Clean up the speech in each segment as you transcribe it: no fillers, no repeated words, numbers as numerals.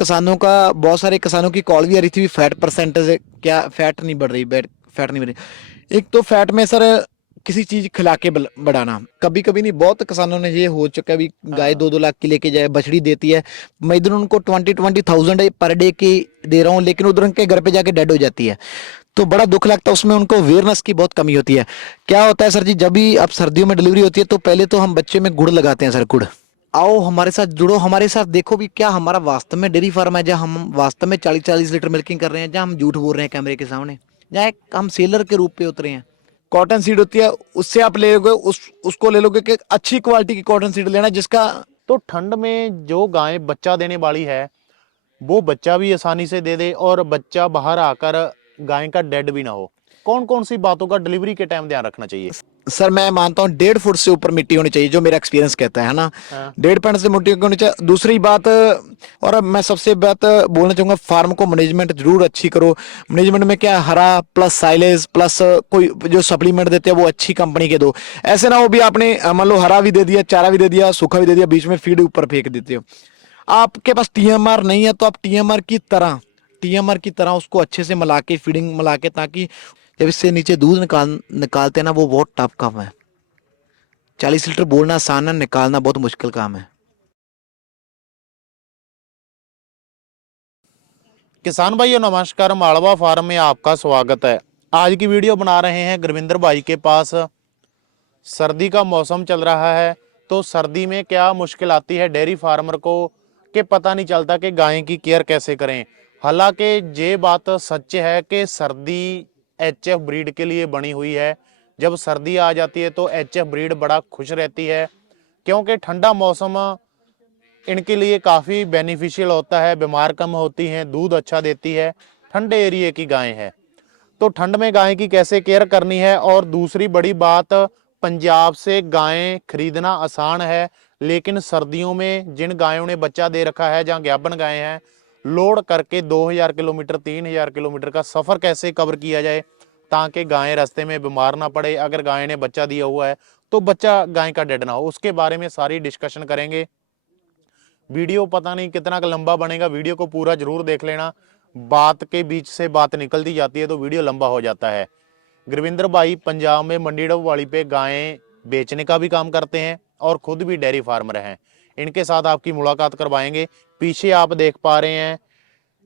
किसानों का, बहुत सारे किसानों की कॉल भी आ रही थी, फैट परसेंटेज क्या फैट नहीं बढ़ रही, फैट नहीं बढ़ रही। एक तो फैट में सर किसी चीज खिला के बढ़ाना, कभी कभी नहीं, बहुत किसानों ने ये हो चुका है। अभी गाय हाँ। 2-2 लाख की लेके जाए, बछड़ी देती है, मैं इधर उनको 20,000 पर डे की दे रहा हूँ, लेकिन उधर उनके घर पे जाके डेड हो जाती है। तो बड़ा दुख लगता है, उसमें उनको अवेयरनेस की बहुत कमी होती है। क्या होता है सर जी, जब भी अब सर्दियों में डिलीवरी होती है तो पहले तो हम बच्चे में गुड़ लगाते हैं सर, गुड़। आओ हमारे साथ जुड़ो, हमारे साथ देखो भी क्या हमारा वास्तव में डेयरी फार्म है, जहाँ हम वास्तव में 40-40 लीटर मिल्किंग कर रहे हैं, जहाँ हम झूठ बोल रहे हैं कैमरे के सामने, जहाँ एक हम सेलर के रूप पे उतरे हैं। कॉटन सीड होती है, उससे आप ले लोगे, उसको ले लोगे कि अच्छी क्वालिटी की कॉटन सीड लेना जिसका। तो ठंड में जो गाय बच्चा देने वाली है वो बच्चा भी आसानी से दे दे और बच्चा बाहर आकर गाय का डेड भी ना हो। कौन कौन सी बातों का डिलीवरी के टाइम ध्यान रखना चाहिए? सर मैं मानता हूँ 1.5 फुट से ऊपर मिट्टी होनी चाहिए, जो मेरा एक्सपीरियंस कहता है ना। हाँ। 1.5 फुट से मिट्टी होनी चाहिए। दूसरी बात, और अब मैं सबसे बात बोलना चाहूंगा, फार्म को मैनेजमेंट जरूर अच्छी करो। मैनेजमेंट में क्या, हरा प्लस साइलेज प्लस कोई जो सप्लीमेंट देते हैं वो अच्छी कंपनी के दो। ऐसे ना हो भी आपने मान लो हरा भी दे दिया, चारा भी दे दिया, सूखा भी दे दिया, बीच में फीड ऊपर फेंक देते हो। आपके पास टीएमआर नहीं है तो आप टीएमआर की तरह उसको अच्छे से मिला के, फीडिंग मिला के, ताकि जब इससे नीचे दूध निकालते हैं ना, वो बहुत टफ काम है। 40 लीटर बोलना आसान है, निकालना बहुत मुश्किल काम है। किसान भाइयों नमस्कार, मालवा फार्म में आपका स्वागत है। आज की वीडियो बना रहे हैं गुरविंदर भाई के पास। सर्दी का मौसम चल रहा है तो सर्दी में क्या मुश्किल आती है डेयरी फार्मर को कि पता नहीं चलता कि गाय की केयर कैसे करें। हालांकि ये बात सच है कि सर्दी एचएफ ब्रीड के लिए बनी हुई है। जब सर्दी आ जाती है तो एचएफ ब्रीड बड़ा खुश रहती है, क्योंकि ठंडा मौसम इनके लिए काफ़ी बेनिफिशियल होता है, बीमार कम होती हैं, दूध अच्छा देती है, ठंडे एरिए की गाय है। तो ठंड में गाय की कैसे केयर करनी है। और दूसरी बड़ी बात, पंजाब से गायें खरीदना आसान है, लेकिन सर्दियों में जिन गायों ने बच्चा दे रखा है, जहाँ गाभन गायें हैं, लोड करके 2000 किलोमीटर 3000 किलोमीटर का सफ़र कैसे कवर किया जाए ताकि गायें रास्ते में बीमार ना पड़े। अगर गाय ने बच्चा दिया हुआ है तो बच्चा गाय का डेड ना हो, उसके बारे में सारी डिस्कशन करेंगे। वीडियो पता नहीं कितना लंबा बनेगा, वीडियो को पूरा जरूर देख लेना। बात के बीच से बात निकलती जाती है तो वीडियो लंबा हो जाता है। गुरविंदर भाई पंजाब में मंडी डबवाली पे गायें बेचने का भी काम करते हैं और खुद भी डेयरी फार्मर हैं। इनके साथ आपकी मुलाकात करवाएंगे। पीछे आप देख पा रहे हैं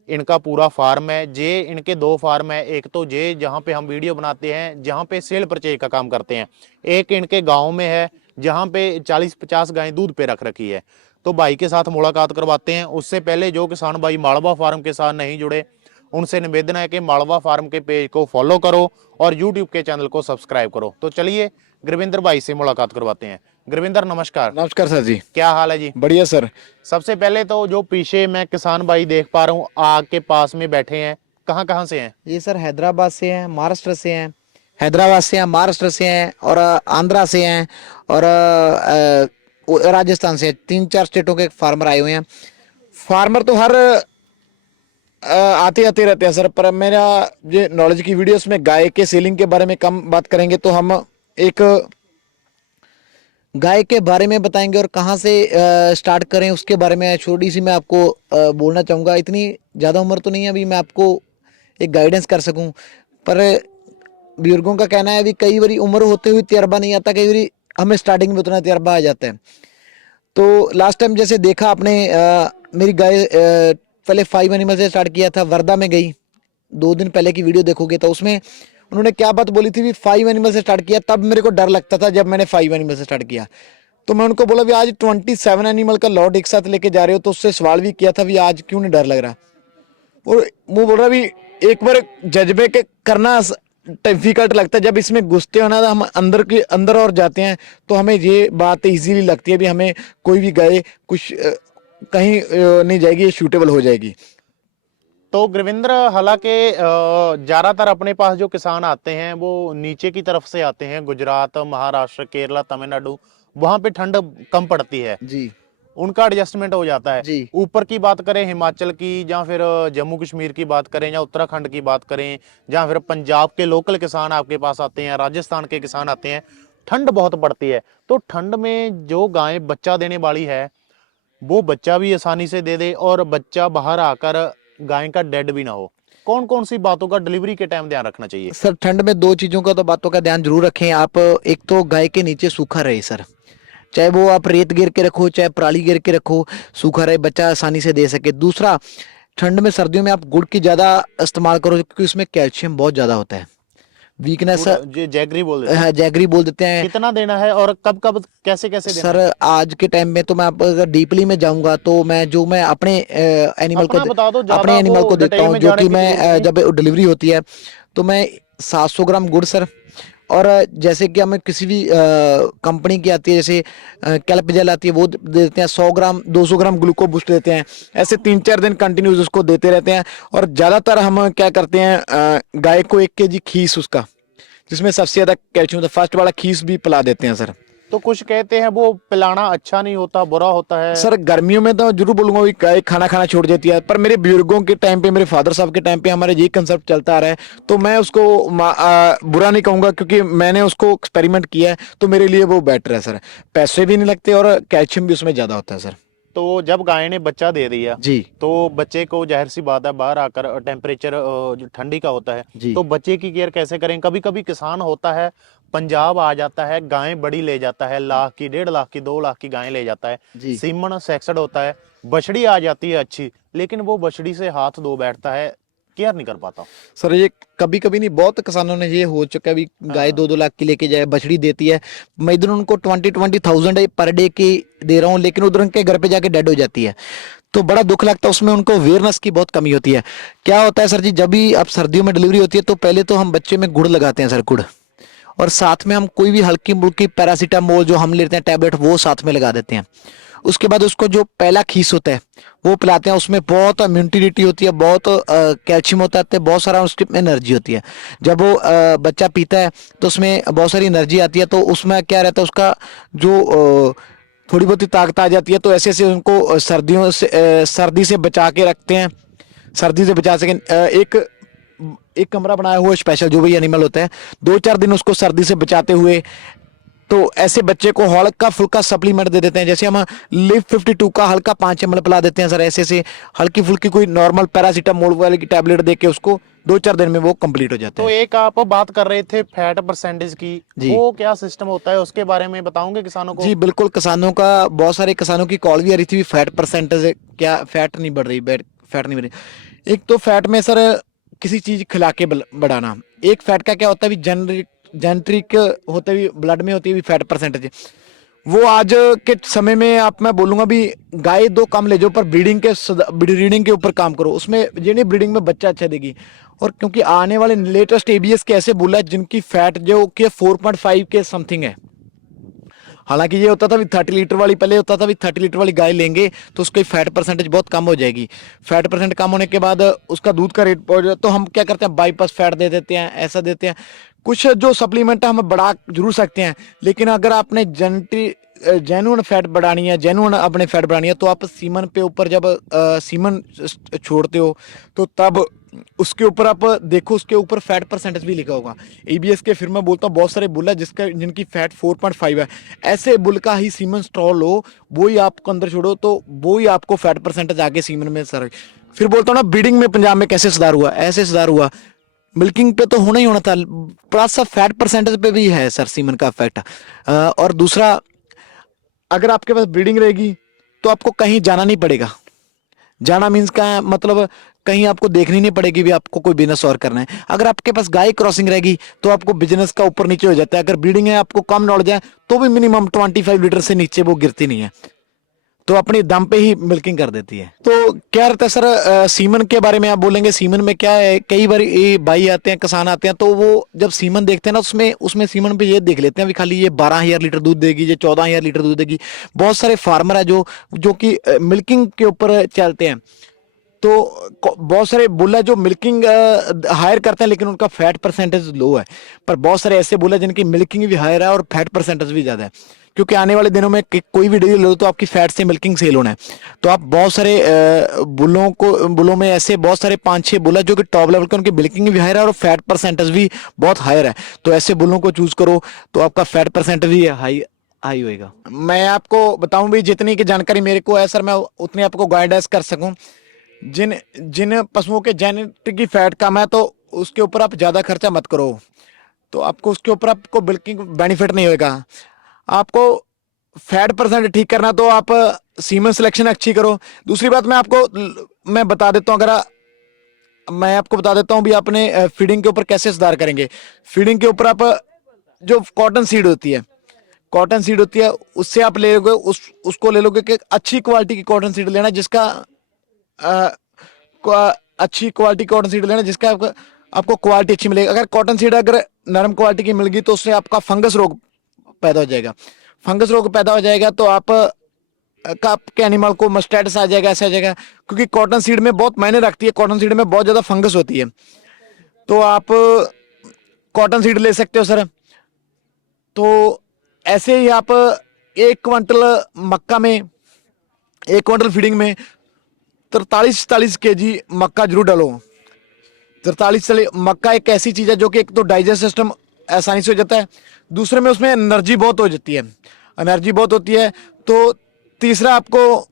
इनका पूरा फार्म है। जे इनके दो फार्म है, एक तो जे जहाँ पे हम वीडियो बनाते हैं, जहाँ पे सेल परचेज का काम करते हैं, एक इनके गाँव में है जहाँ पे 40-50 गायें दूध पे रख रखी है। तो भाई के साथ मुलाकात करवाते हैं। उससे पहले जो किसान भाई मालवा फार्म के साथ नहीं जुड़े, उनसे निवेदन है कि मालवा फार्म के पेज को फॉलो करो और यूट्यूब के चैनल को सब्सक्राइब करो। तो चलिए गुरविंदर भाई से मुलाकात करवाते हैं। गुरविंदर नमस्कार, नमस्कार सर जी। क्या हाल है जी? बढ़िया सर। सबसे पहले तो जो पीछे मैं किसान भाई देख पा रहा हूँ आग के पास में बैठे हैं, कहाँ कहाँ से हैं? ये सर हैदराबाद से हैं, महाराष्ट्र से हैं। हैदराबाद से हैं, महाराष्ट्र से हैं, और आंध्रा से हैं, और राजस्थान से हैं। 3-4 स्टेटों के फार्मर आए हुए हैं। फार्मर तो हर आते आते रहते हैं सर, पर मेरा ये नॉलेज की वीडियोस में गाय के सेलिंग के बारे में कम बात करेंगे, तो हम एक गाय के बारे में बताएंगे, और कहाँ से स्टार्ट करें उसके बारे में छोटी सी मैं आपको बोलना चाहूँगा। इतनी ज़्यादा उम्र तो नहीं है अभी मैं आपको एक गाइडेंस कर सकूं, पर बुजुर्गों का कहना है अभी कई बारी उम्र होते हुए तजर्बा नहीं आता, कई बारी हमें स्टार्टिंग में उतना तजर्बा आ जाता है। तो लास्ट टाइम जैसे देखा आपने, मेरी गाय पहले 5 एनिमल से स्टार्ट किया था, वर्धा में गई। 2 दिन पहले की वीडियो देखोगे तो उसमें उन्होंने क्या बात बोली थी भी 5 एनिमल से स्टार्ट किया। तब मेरे को डर लगता था जब मैंने 5 एनिमल से स्टार्ट किया। तो मैं उनको बोला भी आज 27 एनिमल का लॉट एक साथ लेके जा रहे हो, तो उससे सवाल भी किया था भी आज क्यों नहीं डर लग रहा। और वो बोल रहा भी एक बार जज्बे के करना डिफिकल्ट लगता है, जब इसमें घुसते हो ना तो हम अंदर के अंदर और जाते हैं, तो हमें ये बात इजीली लगती है भी हमें कोई भी गए कुछ कहीं नहीं जाएगी, ये शूटेबल हो जाएगी। तो गुरविंदर, हालांकि ज्यादातर अपने पास जो किसान आते हैं वो नीचे की तरफ से आते हैं, गुजरात, महाराष्ट्र, केरला, तमिलनाडु, वहां पे ठंड कम पड़ती है, जी उनका एडजस्टमेंट हो जाता है। जी ऊपर की बात करें हिमाचल की, या फिर जम्मू कश्मीर की बात करें, या उत्तराखंड की बात करें, या फिर पंजाब के लोकल किसान आपके पास आते हैं, राजस्थान के किसान आते हैं, ठंड बहुत पड़ती है। तो ठंड में जो गाय बच्चा देने वाली है वो बच्चा भी आसानी से दे दे और बच्चा बाहर आकर गाय का डेड भी ना हो। कौन कौन सी बातों का डिलीवरी के टाइम ध्यान रखना चाहिए? सर ठंड में दो चीज़ों का तो बातों का ध्यान जरूर रखें आप। एक तो गाय के नीचे सूखा रहे सर, चाहे वो आप रेत गिर के रखो चाहे पराली गिर के रखो, सूखा रहे, बच्चा आसानी से दे सके। दूसरा, ठंड में सर्दियों में आप गुड़ की ज़्यादा इस्तेमाल करो क्योंकि उसमें कैल्शियम बहुत ज़्यादा होता है। वीकनेस, गुड़ जो जैगरी बोल देते हैं, जैगरी बोल देते हैं। कितना देना है और कब कब कैसे कैसे देना सर है? आज के टाइम में तो मैं आप अगर डीपली में जाऊंगा तो मैं अपने एनिमल अपना बता दो, ज्यादा अपने वो एनिमल को देता डिटेल हूँ, में जो जाने कि की मैं जरूरत नहीं। जब डिलीवरी होती है तो मैं 700 ग्राम गुड़ सर, और जैसे कि हमें किसी भी कंपनी की आती है, जैसे कैल्प जेल आती है, वो दे देते हैं 100 ग्राम 200 ग्राम ग्लूको बूस्ट देते हैं। ऐसे 3-4 दिन कंटिन्यूस उसको देते रहते हैं। और ज़्यादातर हम क्या करते हैं, गाय को 1 kg खीस उसका, जिसमें सबसे ज़्यादा कैल्शियम होता है, फर्स्ट वाला खीस भी पिला देते हैं सर। तो कुछ कहते हैं वो पिलाना अच्छा नहीं होता, बुरा होता है। सर गर्मियों में तो जरूर बोलूंगा भी गाय खाना खाना छोड़ देती है, पर मेरे बुजुर्गों के टाइम पे, मेरे फादर साहब के टाइम पे हमारे ये कंसेप्ट चलता आ रहा है, तो मैं उसको बुरा नहीं कहूंगा क्योंकि मैंने उसको एक्सपेरिमेंट किया है, तो मेरे लिए वो बेटर है सर। पैसे भी नहीं लगते और कैल्शियम भी उसमें ज़्यादा होता है सर। तो जब गाय ने बच्चा दे दिया जी तो बच्चे को, जाहिर सी बात है, बाहर आकर टेम्परेचर जो ठंडी का होता है, जी तो बच्चे की केयर कैसे करें? कभी कभी किसान होता है, पंजाब आ जाता है, गायें बड़ी ले जाता है, लाख की, 1.5 लाख की, 2 लाख की गायें ले जाता है, जी सीमन सेक्सड होता है, बछड़ी आ जाती है अच्छी, लेकिन वो बछड़ी से हाथ धो बैठता है, केयर नहीं कर पाता। सर, ये कभी कभी नहीं, बहुत किसानों ने ये हो चुका है, अभी गाय हाँ। 2-2 लाख की लेके जाए, बछड़ी देती है, मैं इधर उनको 20,000 पर डे की दे रहा हूँ, लेकिन उधर उनके घर पे जाके डेड हो जाती है। तो बड़ा दुख लगता है, उसमें उनको अवेयरनेस की बहुत कमी होती है। क्या होता है सर जी, जब भी अब सर्दियों में डिलीवरी होती है तो पहले तो हम बच्चे में गुड़ लगाते हैं सर, गुड़, और साथ में हम कोई भी हल्की मुल्की पैरासीटामोल जो हम लेते हैं टैबलेट, वो साथ में लगा देते हैं। उसके बाद उसको जो पहला खीस होता है वो पिलाते हैं, उसमें बहुत इम्यूनिटी होती है, बहुत कैल्शियम होता है, बहुत सारा उसके में एनर्जी होती है। जब वो बच्चा पीता है तो उसमें बहुत सारी एनर्जी आती है, तो उसमें क्या रहता है, उसका जो थोड़ी बहुत ही ताकत आ जाती है। तो ऐसे ऐसे उनको सर्दियों से सर्दी से बचा के रखते हैं, सर्दी से बचा सकें। एक एक कमरा बनाया हुआ स्पेशल, जो भी एनिमल होता है, 2-4 दिन उसको सर्दी से बचाते हुए, तो ऐसे बच्चे को हल्का फुल्का सप्लीमेंट दे देते हैं। जैसे हम लिव 52 का हल्का 5 ml पिला देते हैं सर, ऐसे ऐसे हल्की फुल्की कोई नॉर्मल पैरासीटामोल वाले की टैबलेट दे के उसको 2-4 दिन में वो कंप्लीट हो जाता तो है। एक आप बात कर रहे थे फैट परसेंटेज की, जी वो क्या सिस्टम होता है, उसके बारे में बताओगे किसानों को? जी बिल्कुल, किसानों का, बहुत सारे किसानों की कॉल भी आ रही थी, फैट परसेंटेज क्या, फैट नहीं बढ़ रही, फैट नहीं बढ़ रही। एक तो फैट में सर किसी चीज खिला के बढ़ाना। एक फैट का क्या होता है, जेनेटिक होते हुए ब्लड में होती है फैट परसेंटेज, वो आज के समय में आप, मैं बोलूंगा भी गाय 2 कम ले जाओ पर ब्रीडिंग के ऊपर काम करो, उसमें ये ब्रीडिंग में बच्चा अच्छा देगी। और क्योंकि आने वाले लेटेस्ट एबीएस के ऐसे बोला है जिनकी फैट जो कि 4.5 के समथिंग है। हालांकि ये होता था भी 30 लीटर वाली, पहले होता था भी 30 लीटर वाली गाय लेंगे तो उसकी फैट परसेंटेज बहुत कम हो जाएगी। फैट परसेंट कम होने के बाद उसका दूध का रेट बढ़ जाए, तो हम क्या करते हैं, बाईपास फैट दे देते हैं, ऐसा देते हैं। कुछ जो सप्लीमेंट है हम बढ़ा जरूर सकते हैं, लेकिन अगर आपने जेन्युइन फैट बढ़ानी है, जेन्युइन अपने फैट बढ़ानी है, तो आप सीमन पे ऊपर जब सीमन छोड़ते हो तो तब उसके ऊपर आप देखो, उसके ऊपर फैट परसेंटेज भी लिखा होगा। एबीएस के, फिर मैं बोलता हूँ बहुत सारे बुल है जिनकी फैट 4.5 है, ऐसे बुल का ही सीमन स्ट्रॉ लो, वो ही आपको अंदर छोड़ो, तो वो ही आपको फैट परसेंटेज आगे सीमन में सर। फिर बोलता हूँ ना, ब्रीडिंग में पंजाब में कैसे सुधार हुआ, ऐसे सुधार हुआ, मिल्किंग पे तो होना ही होना था, प्लस सा फैट परसेंटेज पे भी है सर सीमन का इफेक्ट। और दूसरा, अगर आपके पास ब्रीडिंग रहेगी तो आपको कहीं जाना नहीं पड़ेगा। जाना मीन्स का मतलब, कहीं आपको देखनी नहीं पड़ेगी भी आपको कोई बिजनेस और करना है। अगर आपके पास गाय क्रॉसिंग रहेगी तो आपको बिजनेस का ऊपर नीचे हो जाता है। अगर ब्रीडिंग है, आपको कम नॉलेज है, तो भी मिनिमम 25 लीटर से नीचे वो गिरती नहीं है, तो अपने दम पे ही मिल्किंग कर देती है। तो क्या रहता है सर, सीमन के बारे में आप बोलेंगे, सीमन में क्या है, कई बार ये भाई आते हैं, किसान आते हैं, तो वो जब सीमन देखते हैं ना, उसमें उसमें सीमन पे ये देख लेते हैं भी खाली ये 12,000 लीटर दूध देगी, ये 14,000 लीटर दूध देगी। बहुत सारे फार्मर है जो जो कि मिल्किंग के ऊपर चलते हैं, तो बहुत सारे बुल है जो मिल्किंग हायर करते हैं लेकिन उनका फैट परसेंटेज लो है। पर बहुत सारे ऐसे बुल है जिनकी मिल्किंग भी हायर है और फैट परसेंटेज भी ज्यादा है, क्योंकि आने वाले दिनों में कोई भी डेयरी लो तो आपकी फैट से मिल्किंग सेल होना है। तो आप बहुत सारे बुलों में ऐसे बहुत सारे 5-6 बुल है जो कि टॉप लेवल के, उनकी मिल्किंग भी हायर है और फैट परसेंटेज भी बहुत हायर है। तो ऐसे बुलों को चूज करो तो आपका फैट परसेंटेज भी हाई हाई होएगा। मैं आपको बताऊं भी, जितनी की जानकारी मेरे को है सर, मैं उतनी आपको गाइडेंस कर सकूं। जिन जिन पशुओं के जेनेटिक की फैट कम है, तो उसके ऊपर आप ज़्यादा खर्चा मत करो, तो आपको उसके ऊपर आपको बिल्कुल बेनिफिट नहीं होएगा। आपको फैट परसेंट ठीक करना, तो आप सीमन सिलेक्शन अच्छी करो। दूसरी बात मैं बता देता हूँ, अगर मैं आपको बता देता हूँ भी आपने फीडिंग के ऊपर कैसे सुधार करेंगे। फीडिंग के ऊपर आप जो कॉटन सीड होती है उससे आप ले लोगे, उसको ले लोगे कि अच्छी क्वालिटी की कॉटन सीड लेना, जिसका अ, अच्छी क्वालिटी कॉटन सीड लेना जिसका आपको क्वालिटी अच्छी मिलेगी। अगर कॉटन सीड अगर नरम क्वालिटी की मिल गई, तो उससे आपका फंगस रोग पैदा हो जाएगा। फंगस रोग पैदा हो जाएगा तो आपके एनिमल को मस्टैटिस आ जाएगा, ऐसा आ जाएगा, क्योंकि कॉटन सीड में बहुत मायने रखती है। कॉटन सीड में बहुत ज्यादा फंगस होती है, तो आप कॉटन सीड ले सकते हो सर। तो ऐसे ही आप 1 क्विंटल फीडिंग में 43-40 kg मक्का जरूर डालो। 43 मक्का एक ऐसी चीज है जो कि एक तो डाइजेस्ट सिस्टम आसानी से हो जाता है, दूसरे में उसमें एनर्जी बहुत हो जाती है, एनर्जी बहुत होती है। तो तीसरा, आपको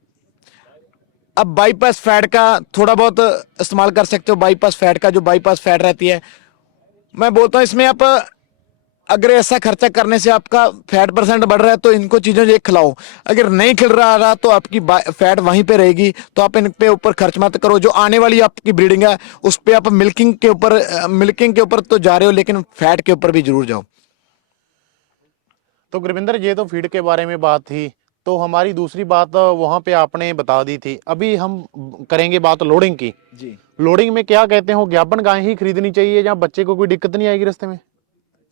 अब बाईपास फैट का थोड़ा बहुत इस्तेमाल कर सकते हो। बाईपास फैट का, जो बाईपास फैट रहती है, मैं बोलता हूँ इसमें आप अगर ऐसा खर्चा करने से आपका फैट परसेंट बढ़ रहा है, तो इनको चीजों ये खिलाओ। अगर नहीं खिल रहा तो आपकी फैट वहीं पे रहेगी, तो आप इन पे ऊपर खर्च मत करो। जो आने वाली आपकी ब्रीडिंग है उस पे आप मिल्किंग के ऊपर तो जा रहे हो, लेकिन फैट के ऊपर भी जरूर जाओ। तो गुरविंदर, ये तो फीड के बारे में बात थी, तो हमारी दूसरी बात वहां पे आपने बता दी थी। अभी हम करेंगे बात लोडिंग की। जी लोडिंग में क्या कहते हो, ज्ञापन गाय ही खरीदनी चाहिए, या बच्चे को कोई दिक्कत नहीं आएगी रास्ते में?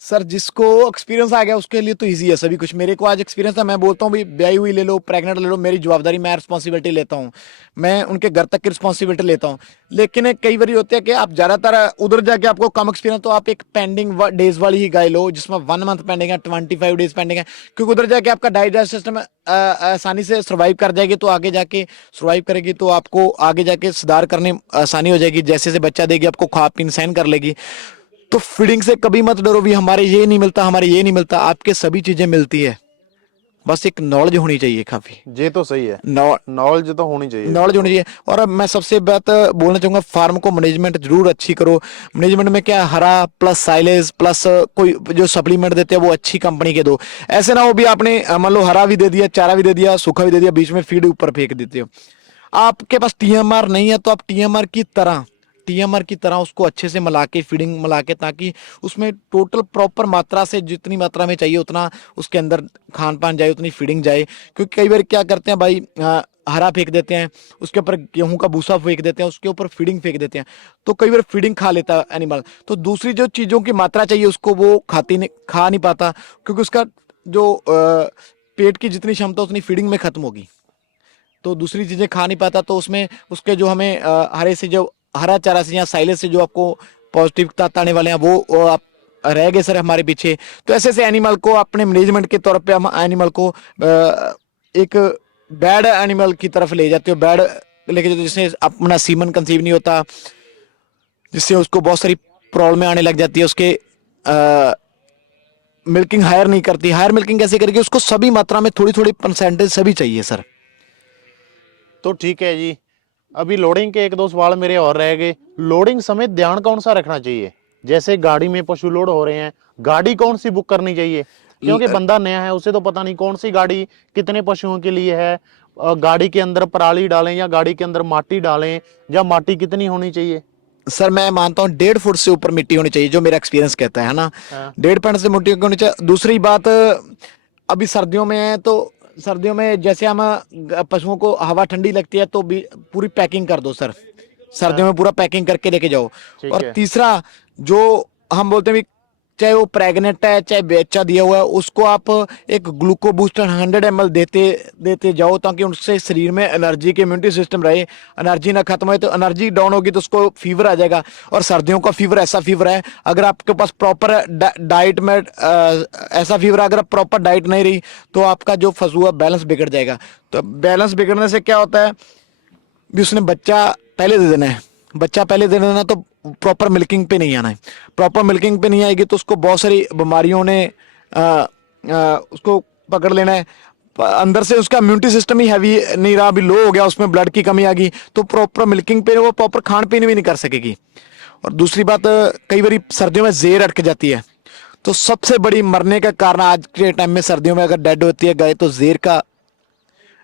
सर, जिसको एक्सपीरियंस आ गया उसके लिए तो इजी है सभी कुछ। मेरे को आज एक्सपीरियंस था, मैं बोलता हूँ भाई ब्याई हुई ले लो, प्रेग्नेंट ले लो, मेरी जवाबदारी, मैं रिस्पॉन्सिबिलिटी लेता हूँ, मैं उनके घर तक की रिस्पॉन्सिबिलिटी लेता हूँ। लेकिन कई बार होते हैं कि आप ज्यादातर उधर जाके आपको कम एक्सपीरियंस, तो आप एक पेंडिंग डेज वाली ही गाय लो, जिसमें 1 मंथ पेंडिंग है, 25 days पेंडिंग है, क्योंकि उधर जाके आपका डाइजेस्ट सिस्टम आसानी से सर्वाइव कर जाएगी। तो आगे जाके सर्वाइव करेगी तो आपको आगे जाके सुधार करने आसानी हो जाएगी। जैसे जैसे बच्चा देगी आपको खा पीन सहन कर लेगी। तो फीडिंग से कभी मत डरो भी, हमारे ये नहीं मिलता, हमारे ये नहीं मिलता, आपके सभी चीजें मिलती है। बस एक नॉलेज होनी चाहिए काफी। ये तो सही है, नॉ नॉलेज तो होनी चाहिए इसमें नॉलेज तो। होनी चाहिए। और अब मैं सबसे बात बोलना चाहूंगा, फार्म को मैनेजमेंट जरूर अच्छी करो। मैनेजमेंट में क्या, हरा प्लस साइलेज प्लस कोई जो सप्लीमेंट देते हैं वो अच्छी कंपनी के दो। ऐसे ना हो भी आपने मान लो हरा भी दे दिया, चारा भी दे दिया, सूखा भी दे दिया, बीच में फीड ऊपर फेंक देते हो। आपके पास टीएमआर नहीं है, तो आप टीएमआर की तरह उसको अच्छे से मिला के, फीडिंग मिला के, ताकि उसमें टोटल प्रॉपर मात्रा से, जितनी मात्रा में चाहिए उतना उसके अंदर खान पान जाए, उतनी फीडिंग जाए। क्योंकि कई बार क्या करते हैं भाई, हरा फेंक देते हैं, उसके ऊपर गेहूं का भूसा फेंक देते हैं, उसके ऊपर फीडिंग फेंक देते हैं, तो कई बार फीडिंग खा लेता है एनिमल, तो दूसरी जो चीजों की मात्रा चाहिए उसको वो खा नहीं पाता, क्योंकि उसका जो पेट की जितनी क्षमता उतनी फीडिंग में खत्म होगी, तो दूसरी चीजें खा नहीं पाता। तो उसमें उसके जो हमें हरे से जो हरा चारा से या साइलेज से जो आपको पॉजिटिव तत्व आने वाले हैं, वो आप रह गए सर हमारे पीछे। तो ऐसे ऐसे एनिमल को अपने मैनेजमेंट के तौर पे हम एनिमल को एक बैड एनिमल की तरफ ले जाते हो, बैड लेके जाते हो, जिससे अपना सीमन कंसीव नहीं होता, जिससे उसको बहुत सारी प्रॉब्लम आने लग जाती है। उसके मिल्किंग हायर नहीं करती। हायर मिल्किंग कैसे करेगी, उसको सभी मात्रा में थोड़ी थोड़ी परसेंटेज सभी चाहिए सर। तो ठीक है जी। अभी लोडिंग के एक दो सवाल मेरे और रह गए। लोडिंग समय ध्यान कौन सा रखना चाहिए? जैसे गाड़ी में पशु लोड हो रहे हैं, गाड़ी कौन सी बुक करनी चाहिए? क्योंकि बंदा नया है, उसे तो पता नहीं कौन सी गाड़ी कितने पशुओं के लिए है। गाड़ी के अंदर पराली डालें या गाड़ी के अंदर माटी डालें, या माटी कितनी होनी चाहिए? सर मैं मानता हूँ 1.5 फुट से ऊपर मिट्टी होनी चाहिए, जो मेरा एक्सपीरियंस कहता है ना। हाँ। 1.5 फुट से मिट्टी होनी चाहिए। दूसरी बात, अभी सर्दियों में है, तो सर्दियों में जैसे हम पशुओं को हवा ठंडी लगती है, तो भी पूरी पैकिंग कर दो सर। सर्दियों में पूरा पैकिंग करके लेके जाओ। ठीक और है। तीसरा, जो हम बोलते हैं भी, चाहे वो प्रेग्नेंट है चाहे बच्चा दिया हुआ है, उसको आप एक ग्लूको बूस्टर 100 ml देते देते जाओ, ताकि उससे शरीर में एनर्जी के इम्यूनिटी सिस्टम रहे। एनर्जी ना खत्म हो, तो एनर्जी डाउन होगी तो उसको फीवर आ जाएगा। और सर्दियों का फीवर ऐसा फीवर है, अगर आपके पास प्रॉपर डाइट में ऐसा फीवर है, अगर प्रॉपर डाइट नहीं रही, तो आपका जो फंसुआ बैलेंस बिगड़ जाएगा। तो बैलेंस बिगड़ने से क्या होता है भी, उसने बच्चा पहले दे देना है, बच्चा पहले दे देना, तो प्रॉपर मिल्किंग पे नहीं आना है। प्रॉपर मिल्किंग पे नहीं आएगी तो उसको बहुत सारी बीमारियों ने उसको पकड़ लेना है। अंदर से उसका इम्यूनिटी सिस्टम ही हैवी नहीं रहा, अभी लो हो गया, उसमें ब्लड की कमी आ गई, तो प्रॉपर मिल्किंग पे वो प्रॉपर खान पीन भी नहीं कर सकेगी। और दूसरी बात, कई बार सर्दियों में जेर अटक जाती है, तो सबसे बड़ी मरने का कारण आज के टाइम में सर्दियों में अगर डेड होती है गाय तो जेर का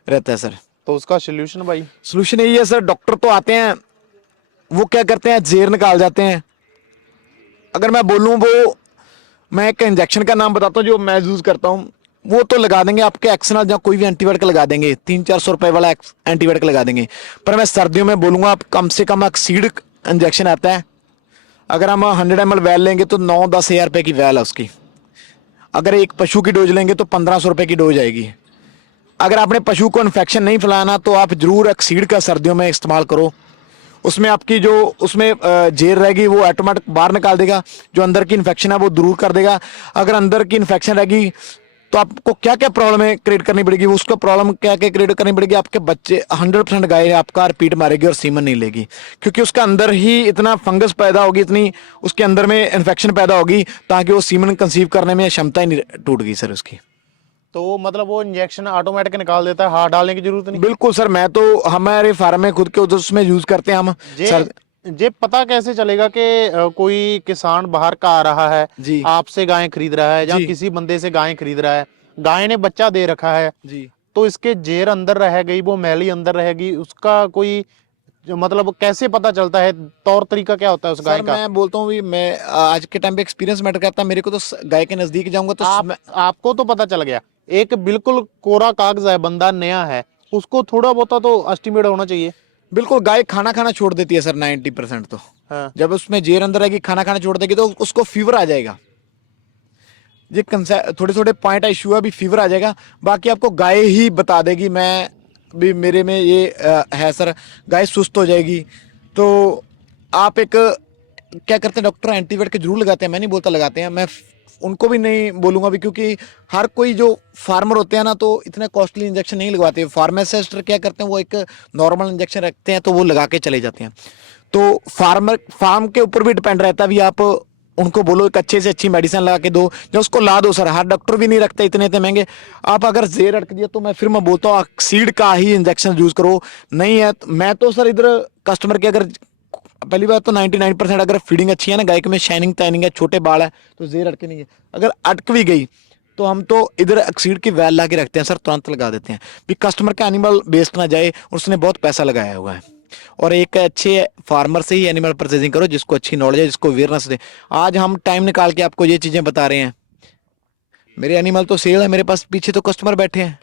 रहता है सर। तो उसका सोल्यूशन भाई? सोल्यूशन यही है सर, डॉक्टर तो आते हैं, वो क्या करते हैं जेर निकाल जाते हैं। अगर मैं बोलूँ, वो मैं एक इंजेक्शन का नाम बताता हूँ जो मैं यूज़ करता हूँ, वो तो लगा देंगे आपके एक्सनल या कोई भी एंटीबायोटिक लगा देंगे, 300-400 रुपए वाला एंटीबायोटिक लगा देंगे। पर मैं सर्दियों में बोलूँगा आप कम से कम एक्सीड इंजेक्शन आता है, अगर हम 100 ml वैल लेंगे तो 9-10 हज़ार रुपये की वैल है उसकी। अगर एक पशु की डोज लेंगे तो 1500 रुपये की डोज आएगी। अगर आपने पशु को इन्फेक्शन नहीं फैलाना तो आप जरूर एक्सीड का सर्दियों में इस्तेमाल करो। उसमें आपकी जो उसमें जेर रहेगी वो ऑटोमेटिक बाहर निकाल देगा, जो अंदर की इन्फेक्शन है वो दूर कर देगा। अगर अंदर की इन्फेक्शन रहेगी तो आपको क्या क्या प्रॉब्लम क्रिएट करनी पड़ेगी, उसका प्रॉब्लम क्या क्या क्रिएट करनी पड़ेगी, आपके बच्चे 100% गाय आपका रिपीट मारेगी और सीमन नहीं लेगी, क्योंकि उसका अंदर ही इतना फंगस पैदा होगी, इतनी उसके अंदर में इन्फेक्शन पैदा होगी ताकि वो सीमन कंसीव करने में क्षमता ही नहीं टूट गई सर उसकी। तो मतलब वो इंजेक्शन ऑटोमेटिक निकाल देता है, हाथ डालने की जरूरत नहीं? बिल्कुल सर, मैं तो हमारे फार्म में खुद के उधर उसमें यूज करते हैं हम सर। ये पता कैसे चलेगा कि कोई किसान बाहर का आ रहा है, जी आपसे गायें खरीद रहा है या जी किसी बंदे से गायें खरीद रहा है, गाय ने बच्चा दे रखा है, जी तो इसके जेर अंदर रह गई, वो मैली अंदर रहेगी, उसका कोई मतलब कैसे पता चलता है, तौर तरीका क्या होता है उस गाय सर, का? मैं बोलता हूँ भी मैं आज के टाइम पे एक्सपीरियंस मैटर करता है। मेरे को तो गाय के नजदीक जाऊंगा तो आपको तो पता चल गया, एक बिल्कुल कोरा कागज है, बंदा नया है, उसको थोड़ा बहुत तो एस्टिमेट होना चाहिए। बिल्कुल गाय खाना खाना छोड़ देती है सर 90%। तो हाँ। जब उसमें जेर अंदर आएगी, खाना खाना छोड़ देगी तो उसको फीवर आ जाएगा। ये थोड़े थोड़े पॉइंट इशू है, अभी फीवर आ जाएगा, बाकी आपको गाय ही बता देगी। मैं भी मेरे में ये है सर, गाय सुस्त हो जाएगी तो आप एक क्या करते हैं, डॉक्टर एंटीबायोटिक जरूर लगाते हैं, मैं नहीं बोलता लगाते हैं, मैं उनको भी नहीं बोलूंगा भी, क्योंकि हर कोई जो फार्मर होते हैं ना तो इतने कॉस्टली इंजेक्शन नहीं लगवाते। फार्मासिस्ट क्या करते हैं, वो एक नॉर्मल इंजेक्शन रखते हैं तो वो लगा के चले जाते हैं। तो फार्म के ऊपर भी डिपेंड रहता है भी, आप उनको बोलो एक अच्छे से अच्छी मेडिसिन लगा के दो या उसको ला दो सर। हर डॉक्टर भी नहीं रखते इतने इतने महंगे। आप अगर जेर अटक दिया तो मैं बोलता हूँ सीड का ही इंजेक्शन यूज करो। नहीं है तो मैं तो सर इधर कस्टमर के, अगर पहली बात तो 99% अगर फीडिंग अच्छी है ना गाय के में, शाइनिंग टाइनिंग है, छोटे बाल है, तो जेर अटके नहीं है। अगर अटक भी गई तो हम तो इधर एक्सीड की वैल ला के रखते हैं सर, तुरंत लगा देते हैं भी कस्टमर का एनिमल वेस्ट ना जाए, उसने बहुत पैसा लगाया हुआ है। और एक अच्छे फार्मर से ही एनिमल परचेजिंग करो जिसको अच्छी नॉलेज है, जिसको अवेयरनेस दे। आज हम टाइम निकाल के आपको ये चीज़ें बता रहे हैं। मेरे एनिमल तो सेल है, मेरे पास पीछे तो कस्टमर बैठे हैं।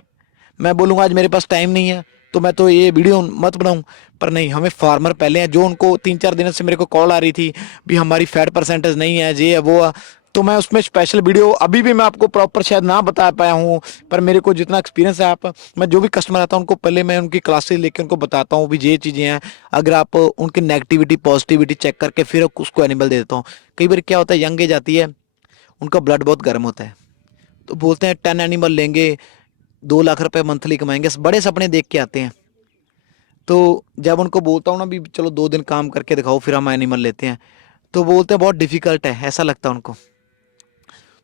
मैं बोलूँगा आज मेरे पास टाइम नहीं है तो मैं तो ये वीडियो मत बनाऊं, पर नहीं, हमें फार्मर पहले हैं। जो उनको 3-4 दिन से मेरे को कॉल आ रही थी भी हमारी फैट परसेंटेज नहीं है, ये है वो है, तो मैं उसमें स्पेशल वीडियो अभी भी मैं आपको प्रॉपर शायद ना बता पाया हूँ, पर मेरे को जितना एक्सपीरियंस है, आप मैं जो भी कस्टमर आता हूँ उनको पहले मैं उनकी क्लासेस लेके उनको बताता हूँ भी ये चीज़ें हैं। अगर आप उनकी नेगेटिविटी पॉजिटिविटी चेक करके फिर उसको एनिमल दे देता हूँ। कई बार क्या होता है, यंग एज आती है, उनका ब्लड बहुत गर्म होता है, तो बोलते हैं 10 एनिमल लेंगे, 2 लाख रुपए मंथली कमाएंगे, बड़े सपने देख के आते हैं। तो जब उनको बोलता हूँ ना भी चलो 2 दिन काम करके दिखाओ फिर हम एनिमल लेते हैं, तो बोलते हैं बहुत डिफिकल्ट है, ऐसा लगता है उनको।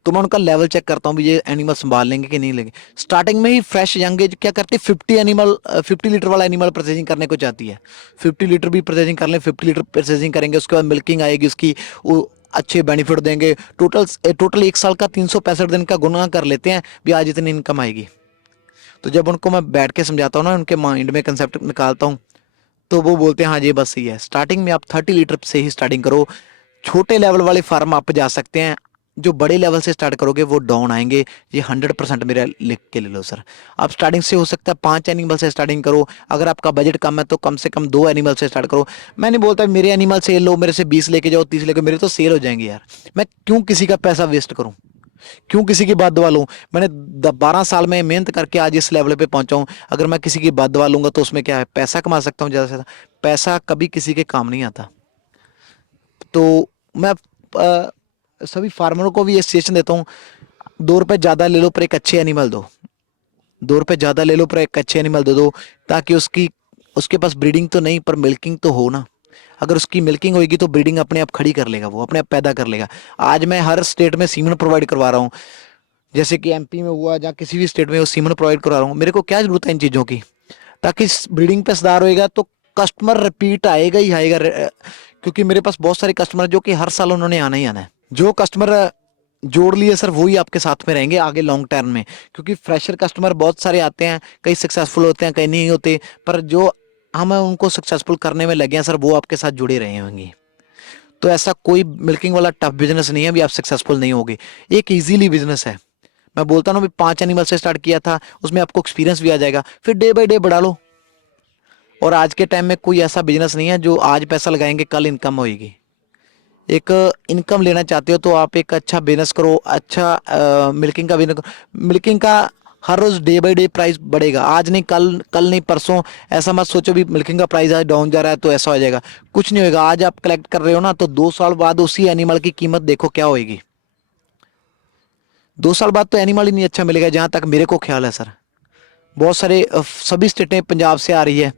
तो मैं उनका लेवल चेक करता हूँ भी ये एनिमल संभाल लेंगे कि नहीं लेंगे। स्टार्टिंग में ही फ्रेश यंग एज क्या करती है, 50 लीटर वाला एनिमल परचेजिंग करने को चाहती है। 50 लीटर भी परचेजिंग कर लें, 50 लीटर परचेजिंग करेंगे, उसके बाद मिल्किंग आएगी उसकी, वो अच्छे बेनिफिट देंगे। टोटल 1 साल का 365 दिन का गुना कर लेते हैं भी आज इतनी इनकम आएगी। तो जब उनको मैं बैठ के समझाता हूँ ना, उनके माइंड में कंसेप्ट निकालता हूँ, तो वो बोलते हैं हाँ ये बस सही है। स्टार्टिंग में आप 30 लीटर से ही स्टार्टिंग करो। छोटे लेवल वाले फार्म आप जा सकते हैं, जो बड़े लेवल से स्टार्ट करोगे वो डाउन आएंगे, ये 100% मेरा लिख के ले लो सर। आप स्टार्टिंग से हो सकता है 5 एनिमल से स्टार्टिंग करो। अगर आपका बजट कम है तो कम से कम 2 एनिमल से स्टार्ट करो। मैं नहीं बोलता मेरे एनिमल सेल लो, मेरे से 20 लेके जाओ, 30 लेके, मेरे तो सेल हो जाएंगे यार। मैं क्यों किसी का पैसा वेस्ट करूँ, क्यों किसी की बात दवा लूँ। मैंने 12 साल में मेहनत करके आज इस लेवल पे पहुंचा हूँ। अगर मैं किसी की बात दवा लूंगा तो उसमें क्या है, पैसा कमा सकता हूँ ज़्यादा से ज़्यादा, पैसा कभी किसी के काम नहीं आता। तो मैं सभी फार्मरों को भी ये सजेशन देता हूँ, 2 रुपए ज़्यादा ले लो पर एक अच्छे एनिमल दो। 2 रुपए ज़्यादा ले लो पर एक अच्छे एनिमल दे दो, ताकि उसके पास ब्रीडिंग तो नहीं पर मिल्किंग तो हो ना। अगर उसकी मिल्किंग होगी तो ब्रीडिंग अपने आप खड़ी कर लेगा, वो अपने आप पैदा कर लेगा। आज मैं हर स्टेट में सीमन प्रोवाइड करवा रहा हूँ। जैसे कि एमपी में हुआ, जहाँ किसी भी स्टेट में वो सीमन प्रोवाइड करा रहा हूँ, मेरे को क्या जरूरत है इन चीज़ों की? ताकि ब्रीडिंग पे सुधार होएगा तो कस्टमर रिपीट आएगा ही आएगा। क्योंकि मेरे पास बहुत सारे कस्टमर जो कि हर साल उन्होंने आना ही आना है। जो कस्टमर जोड़ लिए सर वही आपके साथ में रहेंगे आगे लॉन्ग टर्म में। क्योंकि फ्रेशर कस्टमर बहुत सारे आते हैं, कई सक्सेसफुल होते हैं, कई नहीं होते, पर जो हम उनको सक्सेसफुल करने में लगे हैं सर वो आपके साथ जुड़े रहे होंगे। तो ऐसा कोई मिल्किंग वाला टफ बिजनेस नहीं है भी आप सक्सेसफुल नहीं होगे। एक इजीली बिजनेस है। मैं बोलता हूँ भी 5 एनिमल से स्टार्ट किया था, उसमें आपको एक्सपीरियंस भी आ जाएगा, फिर डे बाय डे बढ़ा लो। और आज के टाइम में कोई ऐसा बिजनेस नहीं है जो आज पैसा लगाएंगे कल इनकम होएगी। एक इनकम लेना चाहते हो तो आप एक अच्छा बिजनेस करो, अच्छा मिल्किंग का बिजनेस करो। मिल्किंग का हर रोज डे बाय डे प्राइस बढ़ेगा, आज नहीं कल, कल नहीं परसों। ऐसा मत सोचो भी मिल्किंग का प्राइस आज डाउन जा रहा है तो ऐसा हो जाएगा, कुछ नहीं होगा। आज आप कलेक्ट कर रहे हो ना, तो 2 साल बाद उसी एनिमल की कीमत देखो क्या होएगी। 2 साल बाद तो एनिमल ही नहीं अच्छा मिलेगा, जहां तक मेरे को ख्याल है सर। बहुत सारे सभी स्टेटें पंजाब से आ रही है,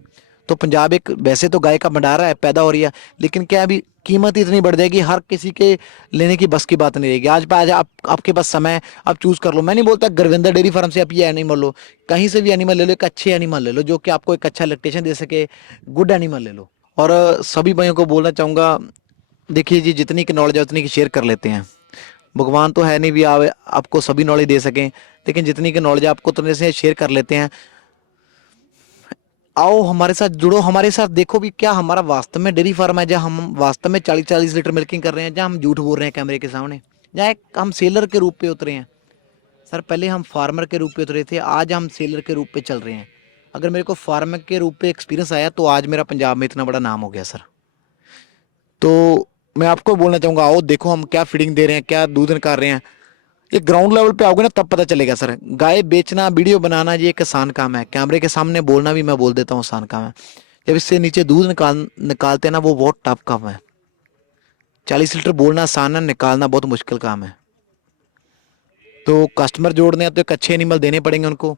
तो पंजाब एक वैसे तो गाय का भंडारा है, पैदा हो रही है, लेकिन क्या अभी कीमत इतनी बढ़ जाएगी, हर किसी के लेने की बस की बात नहीं रहेगी। आज आप आपके पास समय है, आप चूज कर लो। मैं नहीं बोलता गुरविंदर डेयरी फार्म से आप ये एनिमल लो, कहीं से भी एनिमल ले लो, एक अच्छे एनिमल ले लो जो कि आपको एक अच्छा लैक्टेशन दे सके, गुड एनिमल ले लो। और सभी भाइयों को बोलना चाहूँगा, देखिए जी, जितनी की नॉलेज है उतनी की शेयर कर लेते हैं। भगवान तो है नहीं भी आपको सभी नॉलेज दे सकें, लेकिन जितनी की नॉलेज है आपको उतने से शेयर कर लेते हैं। आओ हमारे साथ जुड़ो, हमारे साथ देखो भी क्या हमारा वास्तव में डेयरी फार्म है, जहाँ हम वास्तव में 40-40 लीटर मिल्किंग कर रहे हैं, जहाँ हम झूठ बोल रहे हैं कैमरे के सामने, जहाँ एक हम सेलर के रूप पे उतरे हैं। सर पहले हम फार्मर के रूप पे उतरे थे, आज हम सेलर के रूप पे चल रहे हैं। अगर मेरे को फार्मर के रूप पे एक्सपीरियंस आया तो आज मेरा पंजाब में इतना बड़ा नाम हो गया सर। तो मैं आपको बोलना चाहूँगा, आओ देखो हम क्या फीडिंग दे रहे हैं, क्या दूध निकाल रहे हैं। ये ग्राउंड लेवल पे आओगे ना तब पता चलेगा सर। गाय बेचना, वीडियो बनाना ये एक आसान काम है, कैमरे के सामने बोलना भी मैं बोल देता हूँ आसान काम है। जब इससे नीचे दूध निकालते हैं ना, वो बहुत टफ काम है। 40 लीटर बोलना आसान है, निकालना बहुत मुश्किल काम है। तो कस्टमर जोड़ने हैं तो एक अच्छे एनिमल देने पड़ेंगे उनको,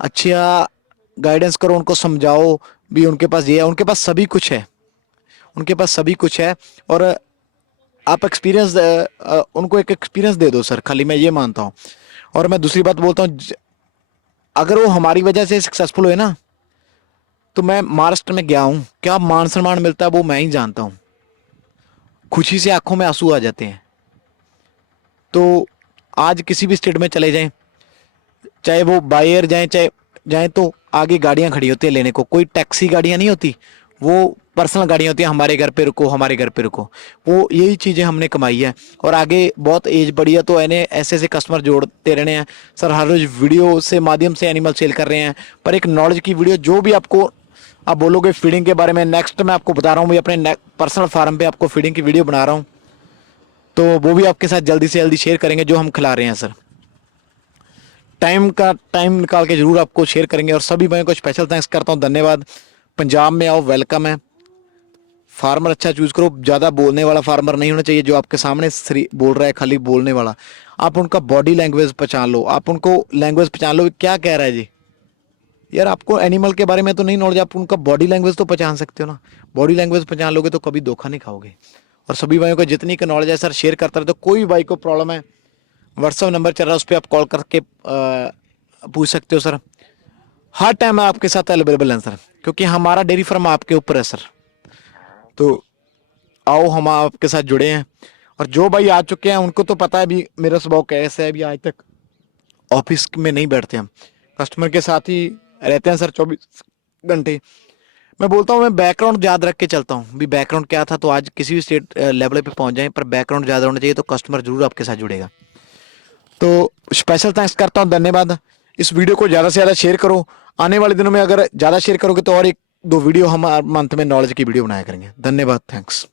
अच्छा गाइडेंस करो, उनको समझाओ भी उनके पास ये है, उनके पास सभी कुछ है, उनके पास सभी कुछ है। और आप एक्सपीरियंस उनको एक एक्सपीरियंस दे दो सर, खाली मैं ये मानता हूँ। और मैं दूसरी बात बोलता हूँ, अगर वो हमारी वजह से सक्सेसफुल हुए ना, तो मैं महाराष्ट्र में गया हूँ, क्या मान सम्मान मिलता है वो मैं ही जानता हूँ। खुशी से आंखों में आंसू आ जाते हैं। तो आज किसी भी स्टेट में चले जाएं, चाहे वो बाय एयर जाएं, चाहे जाएं, तो आगे गाड़ियां खड़ी होती है लेने को, कोई टैक्सी गाड़ियां नहीं होती, वो पर्सनल गाड़ियां होती हैं, हमारे घर पे रुको, हमारे घर पे रुको। वो यही चीज़ें हमने कमाई है। और आगे बहुत एज बढ़ी है तो इन्हें ऐसे ऐसे कस्टमर जोड़ते रहने हैं सर। हर रोज वीडियो से माध्यम से एनिमल सेल कर रहे हैं, पर एक नॉलेज की वीडियो जो भी आपको आप बोलोगे फीडिंग के बारे में, नेक्स्ट मैं आपको बता रहा हूँ, मैं अपने पर्सनल फार्म पे आपको फीडिंग की वीडियो बना रहा हूँ, तो वो भी आपके साथ जल्दी से जल्दी शेयर करेंगे जो हम खिला रहे हैं सर। टाइम निकाल के जरूर आपको शेयर करेंगे। और सभी भाइयों को स्पेशल थैंक्स करता हूँ, धन्यवाद। पंजाब में आओ, वेलकम है। फार्मर अच्छा चूज करो, ज़्यादा बोलने वाला फार्मर नहीं होना चाहिए जो आपके सामने बोल रहा है खाली बोलने वाला। आप उनका बॉडी लैंग्वेज पहचान लो, आप उनको लैंग्वेज पहचान लो क्या कह रहा है जी। यार आपको एनिमल के बारे में तो नहीं नॉलेज, आप उनका बॉडी लैंग्वेज तो पहचान सकते हो ना। बॉडी लैंग्वेज पहचान लोगे तो कभी धोखा नहीं खाओगे। और सभी भाइयों को जितनी का नॉलेज है सर शेयर करता रहे। तो कोई भाई को प्रॉब्लम है, व्हाट्सअप नंबर चल रहा है, उस पर आप कॉल करके पूछ सकते हो सर। हर टाइम आपके साथ अवेलेबल है सर, क्योंकि हमारा डेयरी फार्म आपके ऊपर है सर। तो आओ हम आपके साथ जुड़े हैं। और जो भाई आ चुके हैं उनको तो पता है भी मेरा स्वभाव कैसा है, भी आज तक ऑफिस में नहीं बैठते हम, कस्टमर के साथ ही रहते हैं सर 24 घंटे। मैं बोलता हूँ मैं बैकग्राउंड याद रख के चलता हूँ भी बैकग्राउंड क्या था, तो आज किसी भी स्टेट लेवल पे पहुंच जाए, पर बैकग्राउंड ज़्यादा होना चाहिए तो कस्टमर जरूर आपके साथ जुड़ेगा। तो स्पेशल थैंक्स करता हूँ, धन्यवाद। इस वीडियो को ज़्यादा से ज़्यादा शेयर करो। आने वाले दिनों में अगर ज़्यादा शेयर करोगे तो और 1-2 वीडियो हम मंथ में नॉलेज की वीडियो बनाया करेंगे। धन्यवाद, थैंक्स।